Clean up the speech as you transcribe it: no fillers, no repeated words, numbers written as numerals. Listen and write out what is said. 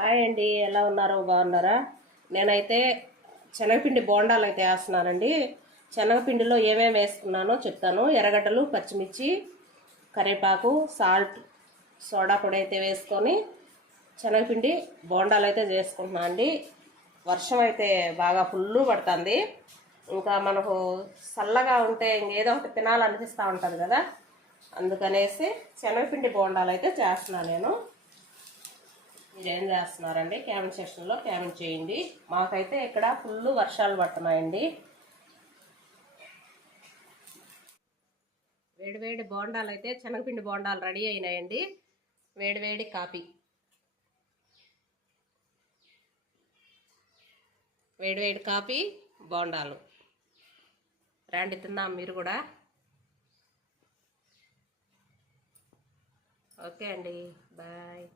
Hi అండి, ఎలా ఉన్నారో బాగున్నారా? నేనైతే శనగపిండి బోండాలు అయితే వేస్తున్నానండి. శనగపిండిలో ఏమేమి వేసుకున్నానో చెప్తాను. ఎర్రగడ్డలు, పచ్చిమిర్చి, కరివేపాకు, సాల్ట్, సోడా పొడి అయితే వేసుకొని శనగపిండి బోండాలు అయితే చేసుకుంటున్నాను అండి. వర్షం అయితే బాగా ఫుల్లు పడుతుంది. ఇంకా మనకు చల్లగా ఉంటే ఇంకేదో ఒకటి తినాలనిపిస్తూ ఉంటుంది కదా, అందుకనేసి శనగపిండి బోండాలు అయితే చేస్తున్నాను నేను. మీరేం చేస్తున్నారండి? కామెంట్ సెక్షన్లో కామెంట్ చేయండి. మాకైతే ఇక్కడ ఫుల్ వర్షాలు పడుతున్నాయండి. వేడివేడి బోండాలు అయితే శనగపిండి బోండాలు రెడీ అయినాయండి. వేడివేడి కాఫీ, వేడివేడి కాఫీ, బోండాలు రండి తిందాం మీరు కూడా. ఓకే అండి, బాయ్.